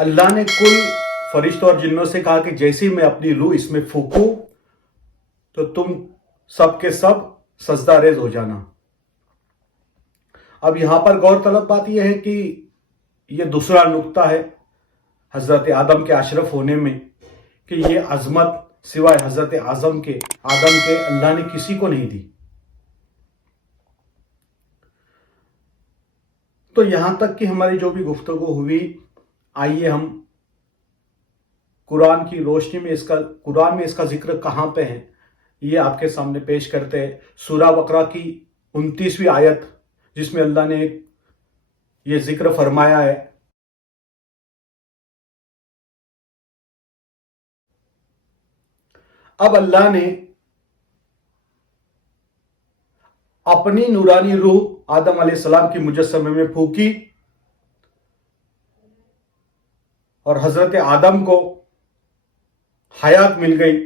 اللہ نے کل فرشتوں اور جنوں سے کہا کہ جیسے میں اپنی روح اس میں پھونکوں تو تم سب کے سب سجدہ ریز ہو جانا. اب یہاں پر غور طلب بات یہ ہے کہ یہ دوسرا نقطہ ہے حضرت آدم کے اشرف ہونے میں کہ یہ عظمت سوائے حضرت آدم کے اللہ نے کسی کو نہیں دی. تو یہاں تک کہ ہماری جو بھی گفتگو ہوئی، آئیے ہم قرآن کی روشنی میں قرآن میں اس کا ذکر کہاں پہ ہے یہ آپ کے سامنے پیش کرتے ہیں. سورہ بقرہ کی 29ویں آیت جس میں اللہ نے یہ ذکر فرمایا ہے. اب اللہ نے اپنی نورانی روح آدم علیہ السلام کی مجسمے میں پھونکی اور حضرت آدم کو حیات مل گئی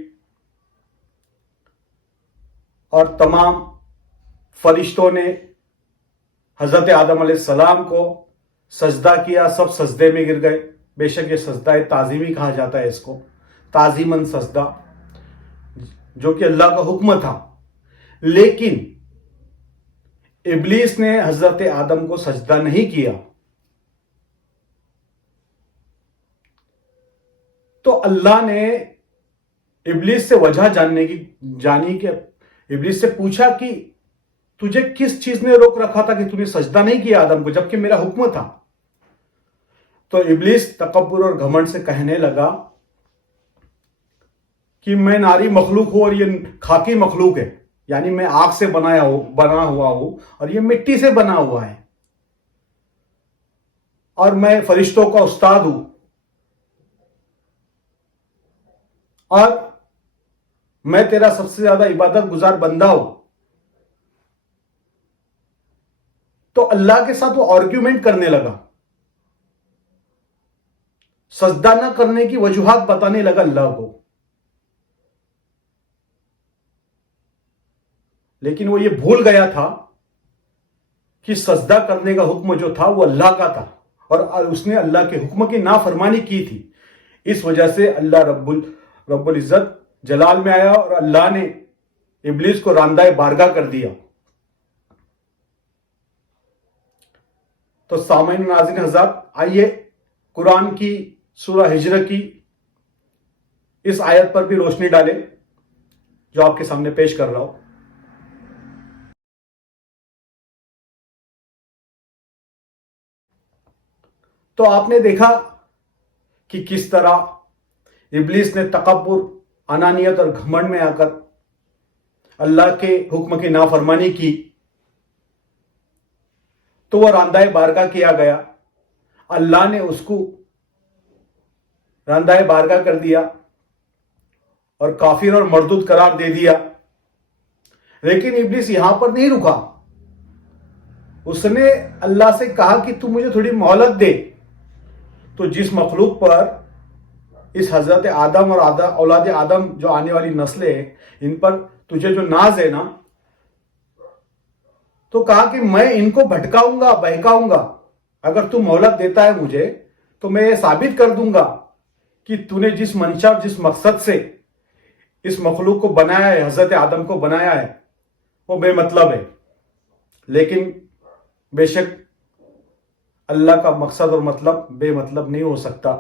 اور تمام فرشتوں نے حضرت آدم علیہ السلام کو سجدہ کیا. سب سجدے میں گر گئے. بے شک یہ سجدہ تعظیمی کہا جاتا ہے، اس کو تعظیماً سجدہ، جو کہ اللہ کا حکم تھا. لیکن ابلیس نے حضرت آدم کو سجدہ نہیں کیا. تو اللہ نے ابلیس سے وجہ جانی کہ ابلیس سے پوچھا کہ تجھے کس چیز نے روک رکھا تھا کہ تُو نے سجدہ نہیں کیا آدم کو جبکہ میرا حکم تھا. تو ابلیس تکبر اور گھمنڈ سے کہنے لگا کہ میں ناری مخلوق ہوں اور یہ خاکی مخلوق ہے، یعنی میں آگ سے بنا ہوا ہوں اور یہ مٹی سے بنا ہوا ہے، اور میں فرشتوں کا استاد ہوں، اور میں تیرا سب سے زیادہ عبادت گزار بندہ ہوں. تو اللہ کے ساتھ وہ آرگیومنٹ کرنے لگا، سجدہ نہ کرنے کی وجوہات بتانے لگا اللہ کو. لیکن وہ یہ بھول گیا تھا کہ سجدہ کرنے کا حکم جو تھا وہ اللہ کا تھا اور اس نے اللہ کے حکم کی نافرمانی کی تھی. اس وجہ سے اللہ رب العزت جلال میں آیا اور اللہ نے ابلیس کو راندہ بارگاہ کر دیا. تو سامعین ناظرین حضرات، آئیے قرآن کی سورہ ہجر کی اس آیت پر بھی روشنی ڈالے جو آپ کے سامنے پیش کر رہا ہوں. تو آپ نے دیکھا کہ کس طرح ابلیس نے تکبر، انانیت اور گھمنڈ میں آ کر اللہ کے حکم کی نافرمانی کی تو وہ راندہ بارگاہ کیا گیا. اللہ نے اس کو راندہ بارگاہ کر دیا اور کافر اور مردود قرار دے دیا. لیکن ابلیس یہاں پر نہیں رکا. اس نے اللہ سے کہا کہ تو مجھے تھوڑی مہلت دے. تو جس مخلوق پر اس حضرت آدم اور اولاد آدم جو آنے والی نسلیں ہیں ان پر تجھے جو ناز ہے نا، تو کہا کہ میں ان کو بھٹکاؤں گا، بہکاؤں گا. اگر تو مہلت دیتا ہے مجھے تو میں یہ ثابت کر دوں گا کہ تو نے جس منشا اور جس مقصد سے اس مخلوق کو بنایا ہے، حضرت آدم کو بنایا ہے، وہ بے مطلب ہے. لیکن بے شک اللہ کا مقصد اور مطلب بے مطلب نہیں ہو سکتا.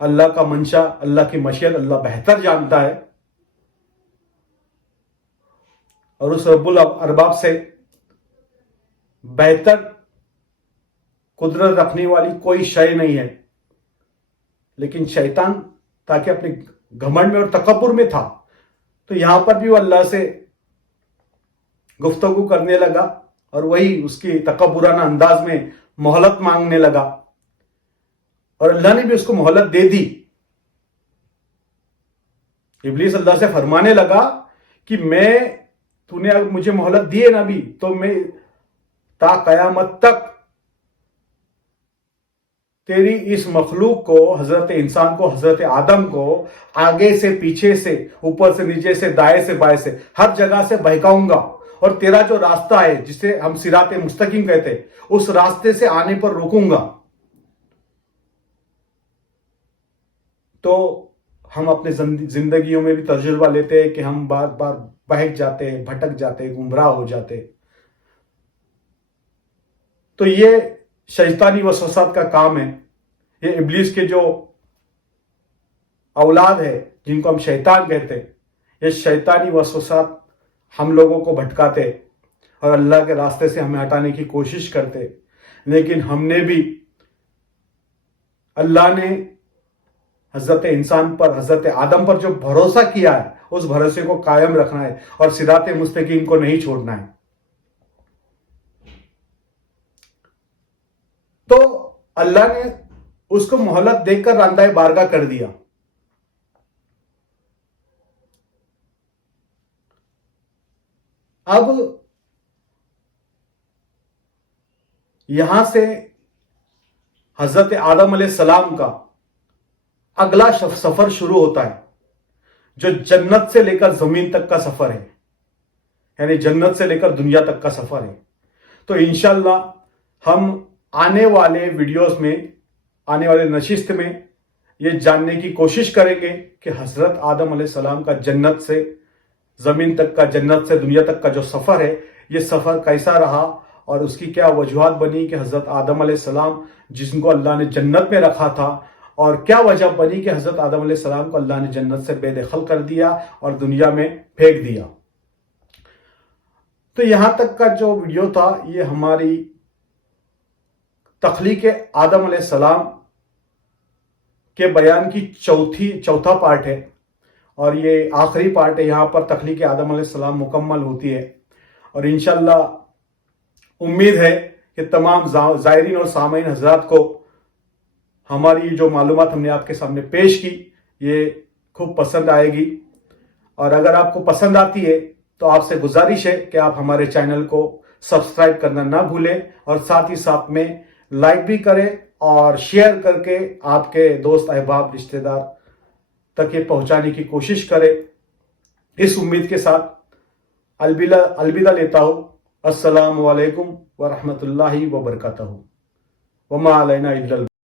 اللہ کا منشا، اللہ کی مشیت اللہ بہتر جانتا ہے، اور اس رب الارباب سے بہتر قدرت رکھنے والی کوئی شے نہیں ہے. لیکن شیطان تاکہ اپنے گھمنڈ میں اور تکبر میں تھا، تو یہاں پر بھی وہ اللہ سے گفتگو کرنے لگا اور وہی اس کی تکبرانہ انداز میں مہلت مانگنے لگا، اور اللہ نے بھی اس کو مہلت دے دی. ابلیس اللہ سے فرمانے لگا کہ تو نے اگر مجھے مہلت دی ہے نا بھی، تو میں تا قیامت تک تیری اس مخلوق کو، حضرت انسان کو، حضرت آدم کو آگے سے پیچھے سے، اوپر سے نیچے سے، دائیں سے بائیں سے، ہر جگہ سے بہکاؤں گا، اور تیرا جو راستہ ہے جسے ہم صراط مستقیم کہتے ہیں اس راستے سے آنے پر روکوں گا. تو ہم اپنے زندگیوں میں بھی تجربہ لیتے ہیں کہ ہم بار بار بہک جاتے ہیں، بھٹک جاتے ہیں، گمراہ ہو جاتے ہیں۔ تو یہ شیطانی وسوسات کا کام ہے، یہ ابلیس کے جو اولاد ہے جن کو ہم شیطان کہتے ہیں، یہ شیطانی وسوسات ہم لوگوں کو بھٹکاتے اور اللہ کے راستے سے ہمیں ہٹانے کی کوشش کرتے۔ لیکن ہم نے بھی، اللہ نے حضرت انسان پر، حضرت آدم پر جو بھروسہ کیا ہے، اس بھروسے کو قائم رکھنا ہے اور صراط مستقیم کو نہیں چھوڑنا ہے۔ تو اللہ نے اس کو مہلت دے کر راندہ بارگاہ کر دیا۔ اب یہاں سے حضرت آدم علیہ السلام کا اگلا سفر شروع ہوتا ہے، جو جنت سے لے کر زمین تک کا سفر ہے، یعنی جنت سے لے کر دنیا تک کا سفر ہے۔ تو انشاءاللہ ہم آنے والے ویڈیوز میں، آنے والے نشست میں یہ جاننے کی کوشش کریں گے کہ حضرت آدم علیہ السلام کا جنت سے زمین تک کا، جنت سے دنیا تک کا جو سفر ہے، یہ سفر کیسا رہا اور اس کی کیا وجوہات بنی کہ حضرت آدم علیہ السلام جن کو اللہ نے جنت میں رکھا تھا، اور کیا وجہ بنی کہ حضرت آدم علیہ السلام کو اللہ نے جنت سے بے دخل کر دیا اور دنیا میں پھینک دیا۔ تو یہاں تک کا جو ویڈیو تھا، یہ ہماری تخلیق آدم علیہ السلام کے بیان کی چوتھا پارٹ ہے، اور یہ آخری پارٹ ہے۔ یہاں پر تخلیق آدم علیہ السلام مکمل ہوتی ہے، اور انشاءاللہ امید ہے کہ تمام زائرین اور سامعین حضرات کو ہماری جو معلومات ہم نے آپ کے سامنے پیش کی، یہ خوب پسند آئے گی۔ اور اگر آپ کو پسند آتی ہے تو آپ سے گزارش ہے کہ آپ ہمارے چینل کو سبسکرائب کرنا نہ بھولیں، اور ساتھ ہی ساتھ میں لائک بھی کریں اور شیئر کر کے آپ کے دوست احباب رشتہ دار تک یہ پہنچانے کی کوشش کریں۔ اس امید کے ساتھ الوداع لیتا ہوں۔ السلام علیکم ورحمۃ اللہ وبرکاتہ۔ وما علینا الا